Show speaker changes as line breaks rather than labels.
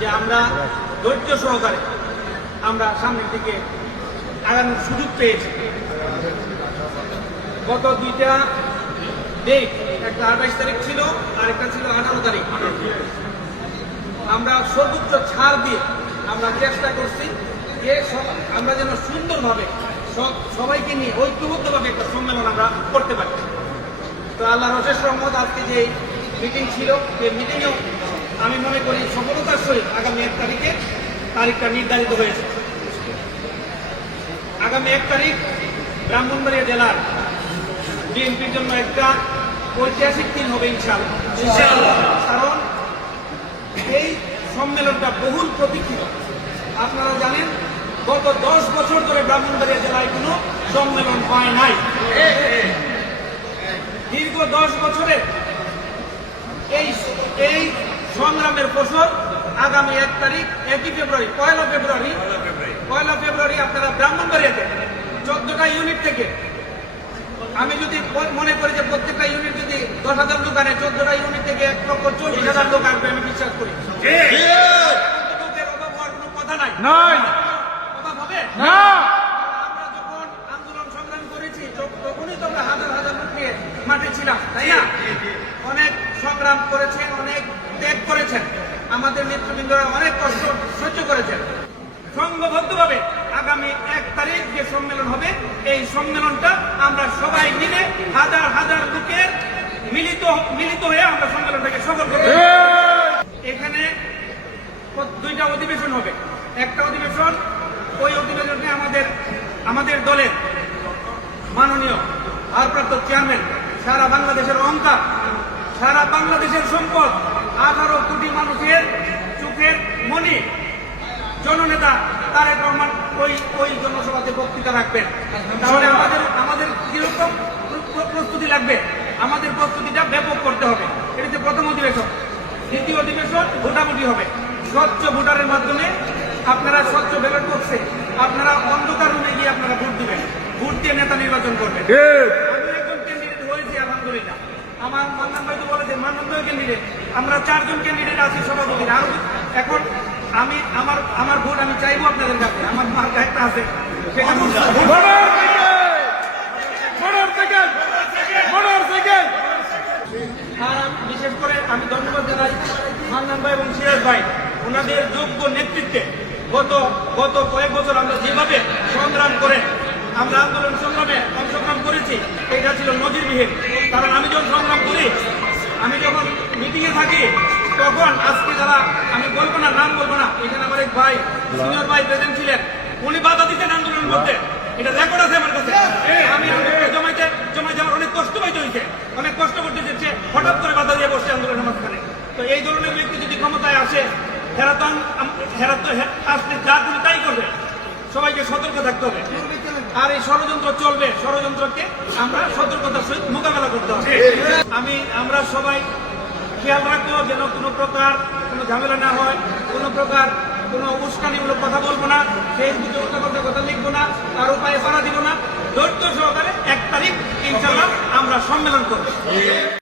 যে আমরা ধৈর্য সহকারে আমরা সামনের দিকে আগানোর সুযোগ পেয়েছি। গত দুইটা ডেট একটা আঠাইশ তারিখ ছিল আর একটা ছিল আঠারো তারিখ। আমরা সর্বোচ্চ ছাড় দিয়ে আমরা চেষ্টা করছি যে আমরা যেন সুন্দরভাবে সব- সবাইকে নিয়ে ঐক্যবদ্ধভাবে একটা সম্মেলন আমরা করতে পারি। তো আল্লাহ রসের রহমত, আজকে যে মিটিং ছিল, যে মিটিংয়েও আমি মনে করি সফলতার সহিত আগামী এক তারিখে তারিখটা নির্ধারিত হয়েছে। আগামী এক তারিখ ব্রাহ্মণবাড়িয়া জেলার বিএনপির জন্য একটা ঐতিহাসিক দিন হবে ইনশাআল্লাহ। কারণ এই সম্মেলনটা বহুল প্রতীক্ষিত। আপনারা জানেন গত দশ বছর ধরে ব্রাহ্মণবাড়িয়া জেলায় কোনো সম্মেলন হয় নাই। দীর্ঘ দশ বছরে এই এই সংগ্রামের ফসল আগামী এক তারিখ একই ফেব্রুয়ারি পয়লা ফেব্রুয়ারি। পয়লা ফেব্রুয়ারি আপনারা ব্রাহ্মণবাড়িয়াতে চোদ্দটা ইউনিট থেকে। আমি যদি মনে করি যে প্রত্যেকটা ইউনিট যদি দশ হাজার দোকানে চোদ্দটা ইউনিট থেকে এক লক্ষ চল্লিশ হাজার লোক আসবে আমি বিশ্বাস করি। অভাব হওয়ার কোনো কথা নাই।
নাই।
অভাব হবে?
না।
আমরা যখন আন্দোলন সংগ্রাম করেছি তখনই তো আমরা হাজার হাজার লোক নিয়ে মাঠে ছিলাম তাই না? অনেক সংগ্রাম করেছেন অনেক ত্যাগ করেছেন। আমাদের নেতৃবৃন্দরা অনেক কষ্ট সহ্য করেছেন। সংঘবদ্ধভাবে আগামী এক তারিখ যে সম্মেলন হবে, এই সম্মেলনটা আমরা সবাই মিলে হাজার হাজার লোকের মিলিত মিলিত হয়ে আমরা সম্মেলনটাকে সফল করব। এখানে দুইটা অধিবেশন হবে। একটা অধিবেশন, ওই অধিবেশনে আমাদের আমাদের দলের মাননীয় ভারপ্রাপ্ত চেয়ারম্যান সারা বাংলাদেশের অহংকার, সারা বাংলাদেশের সম্পদ আঠারো কোটি মানুষের চোখের মনি জননেতা তারেক রহমান ওই ওই জনসভাতে বক্তৃতা রাখবেন। তাহলে আমাদের আমাদের কীরকম প্রস্তুতি লাগবে? আমাদের প্রস্তুতিটা ব্যাপক করতে হবে। এটা হচ্ছে প্রথম অধিবেশন। দ্বিতীয় অধিবেশন ভোটাভুটি হবে। স্বচ্ছ ভোটারের মাধ্যমে আপনারা স্বচ্ছ ব্যালট বক্সে আপনারা অন্ধকার রুমে গিয়ে আপনারা ভোট দিবেন। ভোট দিয়ে নেতা নির্বাচন করবেন আমি একজন ক্যান্ডিডেট হয়েছি আলহামদুলিল্লাহ আমার মান্নান ভাই তো বলেছে মান্নান ভাই ক্যান্ডিডেট আমরা চারজন ক্যান্ডিডেট আছি সভাপতির আরও এখন আমি আমার আমার ভোট আমি চাইব আপনাদের কাছে। আমার মার্কা একটা আছে। সেটা আর বিশেষ করে আমি ধন্যবাদ জানাই মান্নান ভাই এবং সিরাজ ভাই। ওনাদের যোগ্য নেতৃত্বে গত গত কয়েক বছর আমরা যেভাবে সংগ্রাম করে আমরা আন্দোলন সংগ্রামে অংশগ্রহণ করেছি ছিল নজিরবিহীন। কারণ আমি যখন সংগ্রাম করি, আমি যখন মিটিংয়ে থাকি, তখন আজকে যারা, আমি বলব না, নাম বলব না, এখানে আমার এক ভাই, সিনিয়র ভাই প্রেজেন্ট ছিলেন, উনি বাধা দিতেন আন্দোলন করতে এটা রেকর্ড আছে আমার কাছে। আমি জমাইতে জমাইতে আমার অনেক কষ্ট পাইতে হয়েছে অনেক কষ্ট করতে হচ্ছে হঠাৎ করে বাধা দিয়ে বসছে আন্দোলনের মাঝখানে। তো এই ধরনের ব্যক্তি যদি ক্ষমতায় আসে হেরা তো আম- আম- তো হে- আসলে যা তুমি তাই করবে। সবাইকে সতর্ক থাকতে হবে। আর এই ষড়যন্ত্র চলবে, ষড়যন্ত্রকে আমরা সতর্কতার সহিত মোকাবেলা করতে হবে। আমি, আমরা সবাই খেয়াল রাখব যেন কোনো প্রকার কোনো ঝামেলা না হয়, কোনো প্রকার কোনো উস্কানিমূলক কথা বলব না, ফেসবুকে উল্টাপাল্টা কথা লিখব না আর উপায়ে ভাড়া দিব না। ধৈর্য সহকারে এক তারিখ ইনশাল্লাহ আমরা সম্মেলন করব।